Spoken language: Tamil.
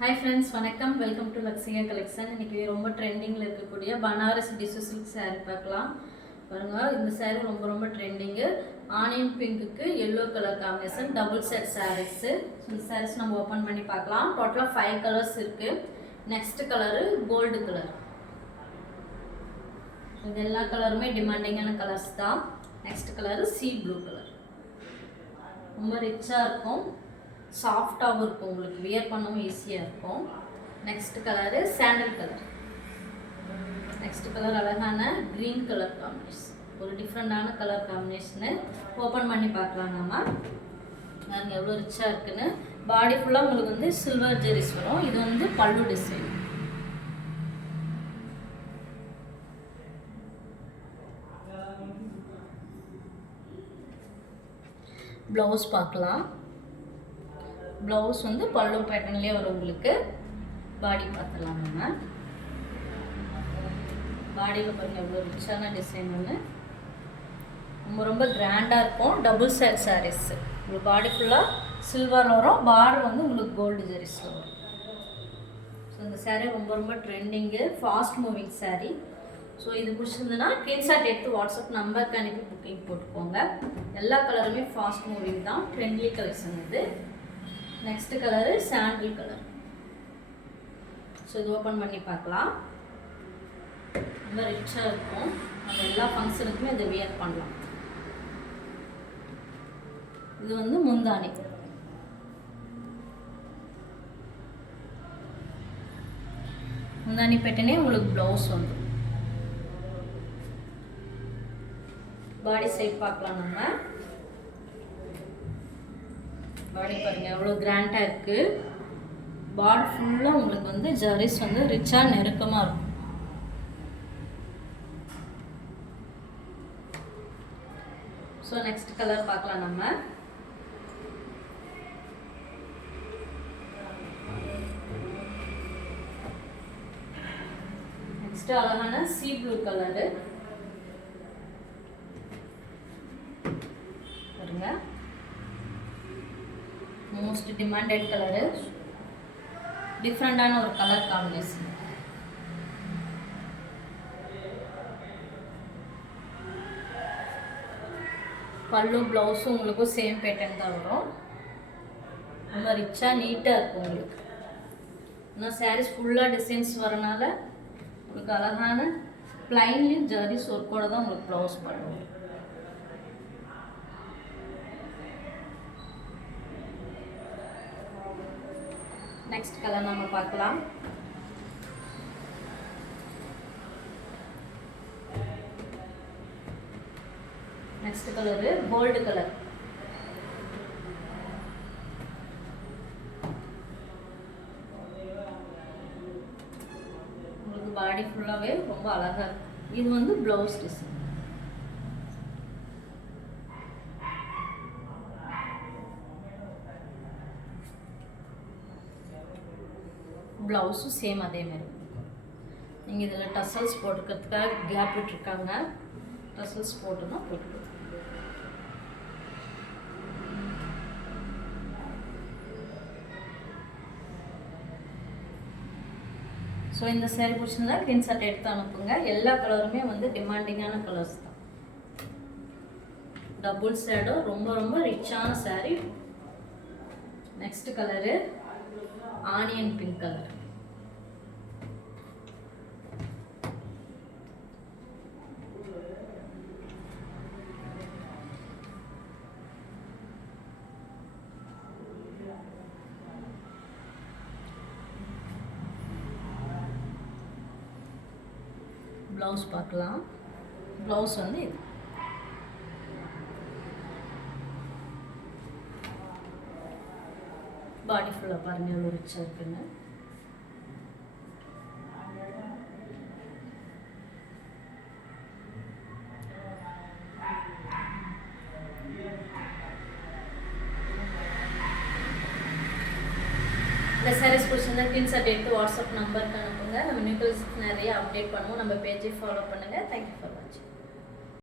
Hi friends, வணக்கம். வெல்கம் டு லக்ஸியா கலெக்ஷன். இன்னைக்கு ரொம்ப ட்ரெண்டிங்ல இருக்கக்கூடிய பனாரஸ் டிஷ்யூ சில்க் saree பார்க்கலாம். பாருங்க, இந்த saree ரொம்ப ட்ரெண்டிங். ஆனியன் பிங்க்குக்கு yellow colour combination double set sarees. இந்த sarees நம்ம ஓபன் பண்ணி பார்க்கலாம். டோட்டலா 5 கலர்ஸ் இருக்கு. Next colour gold colour. இந்த எல்லா கலருமே டிமாண்டிங்கான கலர்ஸ் தான். Next colour sea blue colour. ரொம்ப ரிச்சா இருக்கும். சாஃப்டாகவும் இருக்கும், உங்களுக்கு வியர் பண்ணவும் ஈஸியாக இருக்கும். Next colour sandal colour. Next colour அழகான க்ரீன் கலர் காம்பினேஷன், ஒரு டிஃப்ரெண்டான கலர் காம்பினேஷனு. ஓப்பன் பண்ணி பார்க்கலாம் நம்ம. பாருங்க எவ்வளோ ரிச்சாக இருக்குன்னு. பாடி ஃபுல்லாக உங்களுக்கு வந்து சில்வர் ஜெரிஸ் வரும். இது வந்து பல்லு டிசைன். ப்ளவுஸ் பார்க்கலாம். ப்ளவுஸ் வந்து பல்லு பேட்டர்ன்லேயே வரும் உங்களுக்கு. பாடி பார்த்துலாம் நம்ம. பாடியில் பாருங்கள் எவ்வளோ ரிச்சான டிசைன் ஒன்று. ரொம்ப கிராண்டாக இருக்கும். Double side sarees. உங்களுக்கு பாடி ஃபுல்லாக சில்வர் வரும். பார்டர் வந்து உங்களுக்கு கோல்டு ஜெரிஸில் வரும். ஸோ இந்த சாரீ ரொம்ப trending, fast moving sari. So இது பிடிச்சிருந்ததுன்னா ஸ்க்ரீன்ஷாட் எடுத்து வாட்ஸ்அப் நம்பருக்கு அனுப்பி புக்கிங் போட்டுக்கோங்க. எல்லா கலருமே ஃபாஸ்ட் மூவிங் தான். ட்ரெண்ட்லி கலெக்ஷன் இது. நெக்ஸ்ட் கலரு சாண்டில் கலர். ஸோ இது ஓப்பன் பண்ணி பார்க்கலாம். ரொம்ப ரிச்சாக இருக்கும். நம்ம எல்லா ஃபங்க்ஷனுக்குமே இதை வியர் பண்ணலாம். இது வந்து முந்தானி. முந்தானி பேட்டர்னே உங்களுக்கு ப்ளவுஸ் வந்து. பாடி சைட் பார்க்கலாம் நம்ம. பாடி பாருங்க எவ்வளோ கிராண்டாக இருக்குது. பாடி ஃபுல்லாக உங்களுக்கு வந்து ஜரிஸ் வந்து ரிச்சாக நெருக்கமாக இருக்கும். ஸோ நெக்ஸ்ட் கலர் பார்க்கலாம் நம்ம. நெக்ஸ்ட் அழகான சீ ப்ளூ கலரு. பாருங்க, மோஸ்ட் டிமாண்டட் கலரு. டிஃப்ரெண்டான ஒரு கலர் காம்பினேஷன். பல்லு ப்ளவுஸும் உங்களுக்கும் சேம் பேட்டர்ன் தான் வரும். ரொம்ப ரிச்சாக நீட்டாக இருக்கும் உங்களுக்கு. இன்னும் சாரீஸ் ஃபுல்லாக டிசைன்ஸ் வரனால உங்களுக்கு அழகான பிளைன்லேயும் ஜரிஸ் ஒர்க்கோட தான் உங்களுக்கு ப்ளவுஸ் பண்ணுவோம். நெக்ஸ்ட் கலர் நம்ம பார்க்கலாம். Next colour gold colour. உங்களுக்கு பாடி ஃபுல்லாகவே ரொம்ப அழகாக இருக்கும். இது வந்து ப்ளவுஸ் டிசைன். ப்ளவுஸும் சேம் அதே மாதிரி. நீங்கள் இதில் டசல்ஸ் போட்டுக்கிறதுக்காக கேப் விட்டுருக்காங்க. டசல்ஸ் போட்டுன்னா போட்டுக்கலாம். ஸோ இந்த சேரீ பிடிச்சிருந்தா ஸ்க்ரீன்ஷாட் எடுத்து அனுப்புங்க. எல்லா கலருமே வந்து டிமாண்டிங்கான கலர்ஸ் தான். டபுள் ஷேடோ ரொம்ப ரிச்சான saree. Next colour onion pink colour. Blouse பார்க்கலாம். ப்ளவுஸ் வந்து இது. பாடி ஃபுல்லாக பாருங்கள் எவ்வளோ ரிச்சாக இருக்குன்னு. இந்த சாரீஸ் பிடிச்சிருந்தா ஸ்க்ரீன்ஷாட் எடுத்து வாட்ஸ்அப் நம்பருக்கு அனுப்புங்க. நம்ம நியூ கலெக்ஷன்ஸ் நிறைய அப்டேட் பண்ணுவோம். நம்ம பேஜை ஃபாலோ பண்ணுங்கள். தேங்க்யூ ஃபார் வாட்சிங்.